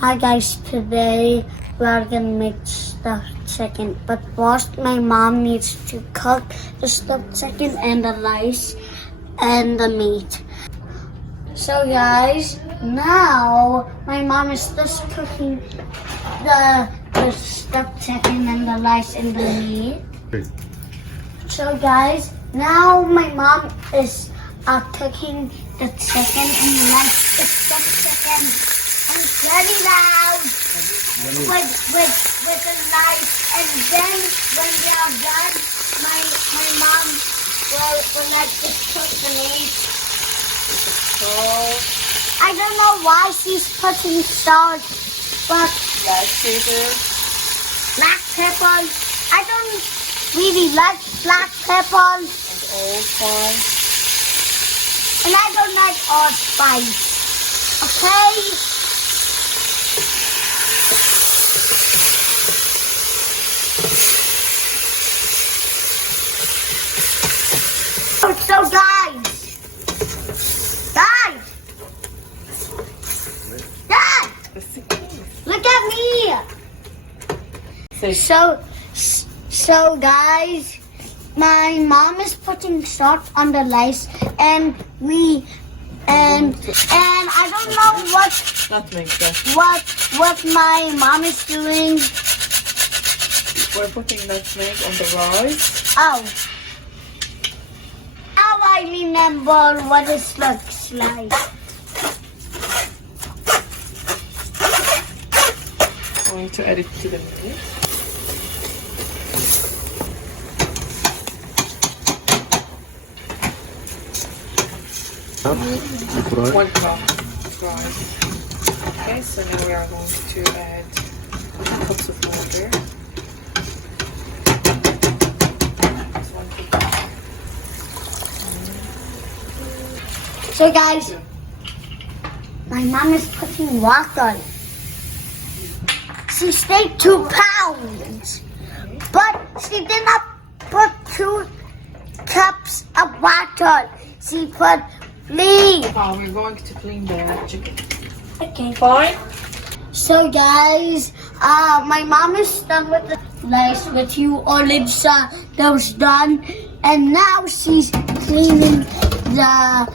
Hi guys, today we are gonna make stuffed chicken. But first, my mom needs to cook the stuffed chicken and the rice and the meat. So guys, now my mom is just cooking the stuffed chicken and the rice and the meat. So guys, now my mom is cooking the chicken and the rice, the stuffed chicken. And it's very loud with the rice. And then when we are done, my mom will let this cook the meat. I don't know why she's putting salt, but black pepper. I don't really like black pepper. And I don't like allspice. Okay? So guys, look at me. So guys, my mom is putting salt on the rice, and I don't know what my mom is doing. We're putting nutmeg on the rice. Oh. Now I remember what it looks like. I'm going to add it to the meat. One cup of rice. Okay, so now we are going to add 2 cups of water. So guys, my mom is putting water. She said 2 pounds, but she did not put 2 cups of water. She put 3. We're going to clean the chicken. Okay. Fine. So guys, my mom is done with the rice with 2 olives that was done, and now she's cleaning the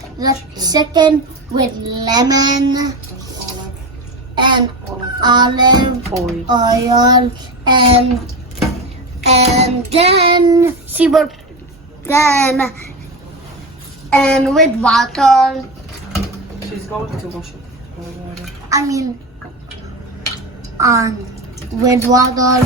chicken with lemon and olive oil, and then she will and with water. She's going to wash it with water. I mean, with water.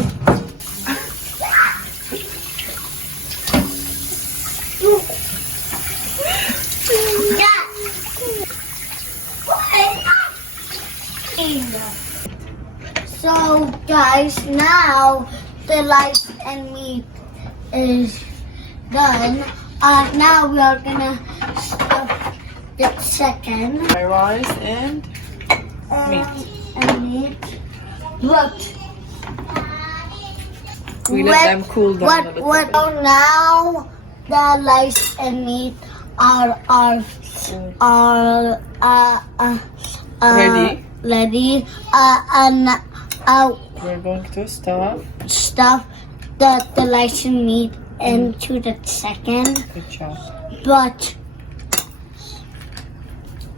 So guys, now the rice and meat is done. Now we are gonna stuff the chicken. Rice and meat. Look. We let them cool down a little. So now the rice and meat are ready. Ready. And We're going to stuff the rice and meat into the chicken. Good job. But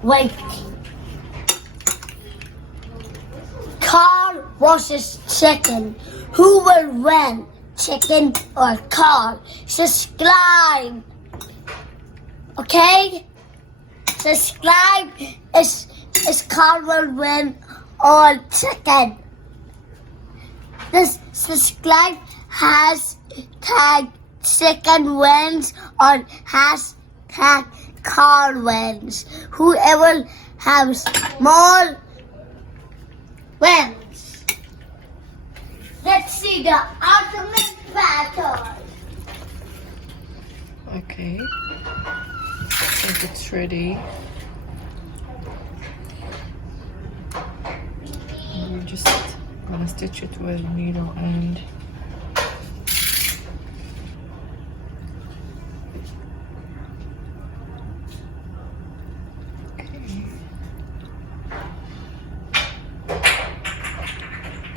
wait. Car versus chicken. Who will win? Chicken or car? Subscribe. Okay? Subscribe is car will win or chicken. This subscribe hashtag chicken wins or hashtag car wins. Whoever has more wins. Let's see the ultimate battle. Okay. I think it's ready. And we're just gonna stitch it with needle and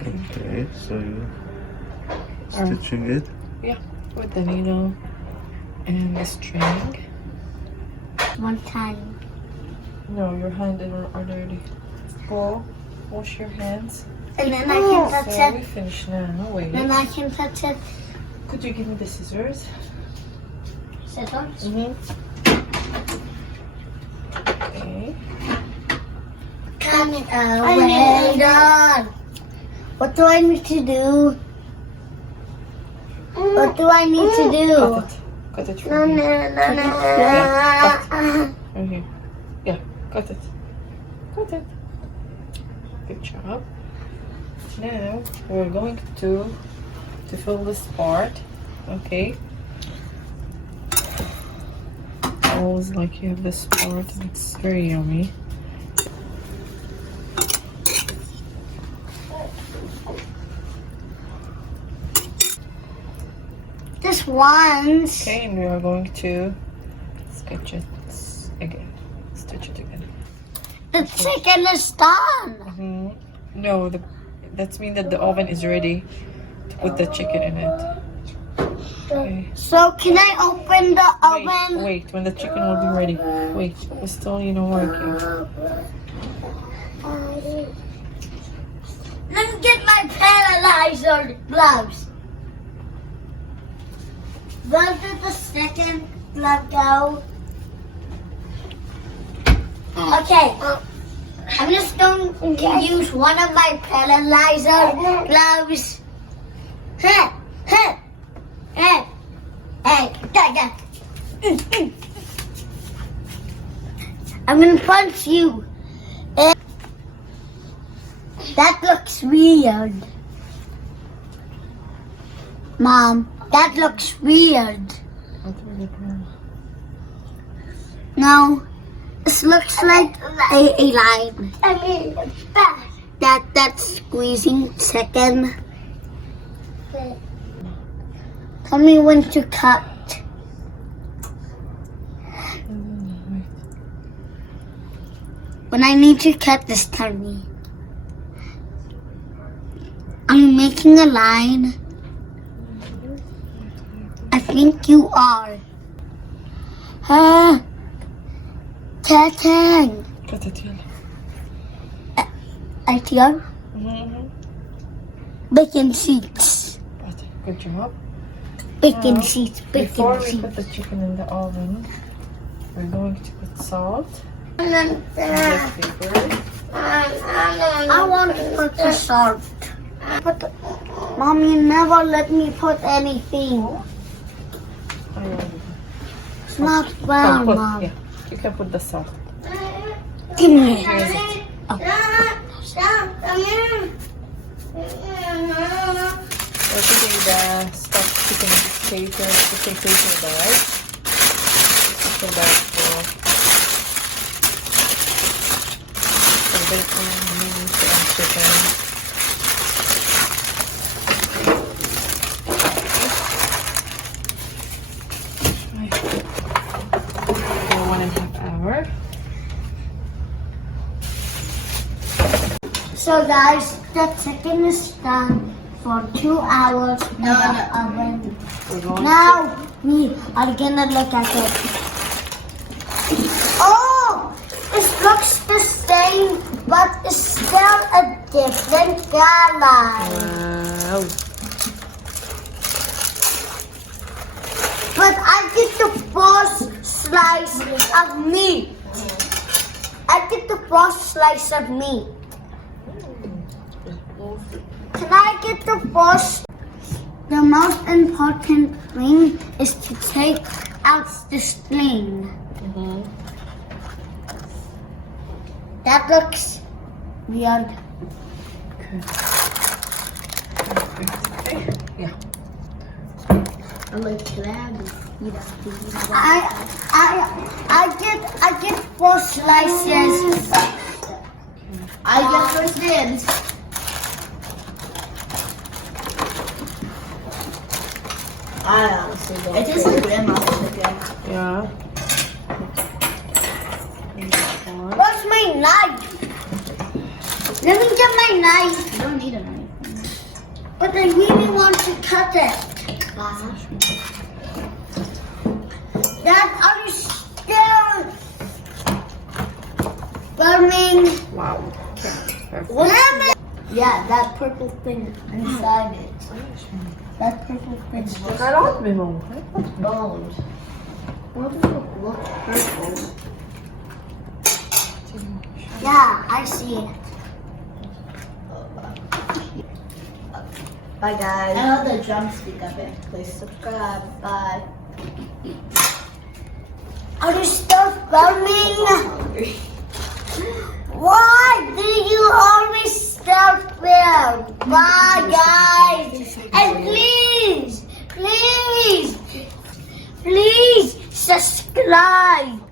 Okay, so you're stitching it. Yeah, with the needle and the string. One time. No, your hand are dirty. Go, wash your hands. And then I can touch So we it. finished now. Wait. Then I can touch it. Could you give me the scissors? Scissors? Okay. Come away, done. What do I need to do? What do I need to do? Cut it. Cut it from here. Yeah, cut. From here. Yeah, cut it. Cut it. Good job. Now we're going to fill this part. Okay. Always like you have this part and it's very yummy. Just once. Okay, and we are going to sketch it again. Stitch it again. The chicken is done. No, that's mean that the oven is ready to put the chicken in it. Okay. So can I open the oven? Wait, when the chicken will be ready. Wait, it's still, working. Let me get my paralyzer gloves. Where did the second glove go? Okay. I'm just going to use one of my paralyzer gloves. Hey, hey, hey, hey, I'm gonna punch you. That looks weird. Mom, that looks weird. No, this looks like a line. That's squeezing chicken. Tell me when to cut. When I need to cut this, tell me. I'm making a line. I think you are. Tatang. Cut it, yellow. Right here. Bacon sheets. Good job. Bacon sheets. Before Bacon we put the sheets. chicken in the oven, we're going to put salt. I want to put the salt. Mommy never let me put anything. It's not fair, Mom. Yeah, you can put the salt. Give me Here is it. it. We're putting the stuffed chicken potato bag. So that's for bacon, meat, and chicken. 1.5 hours. So guys, the chicken is done for 2 hours in the oven. Now we are gonna look at it. Oh, it looks the same, but it's still a different color. Wow. But I get the first slice of meat. I get the first slice of meat. Can I get the first? The most important thing is to take out the skin. That looks weird. Yeah. I'm a crab. I get 4 slices. I get first dibs. I honestly don't. It tastes like grandma's chicken. Yeah. Where's my knife? Let me get my knife. You don't need a knife. but I really want to cut it. That other still burning. Wow. Yeah, that purple thing inside it. That purple thing. Kijk uit, Mimo. Bones. What does it look purple? Yeah, I see it. Bye guys. I love the drumstick of it. Please subscribe. Bye. Are you still filming? Why do you always stop film? Bye guys. And please subscribe.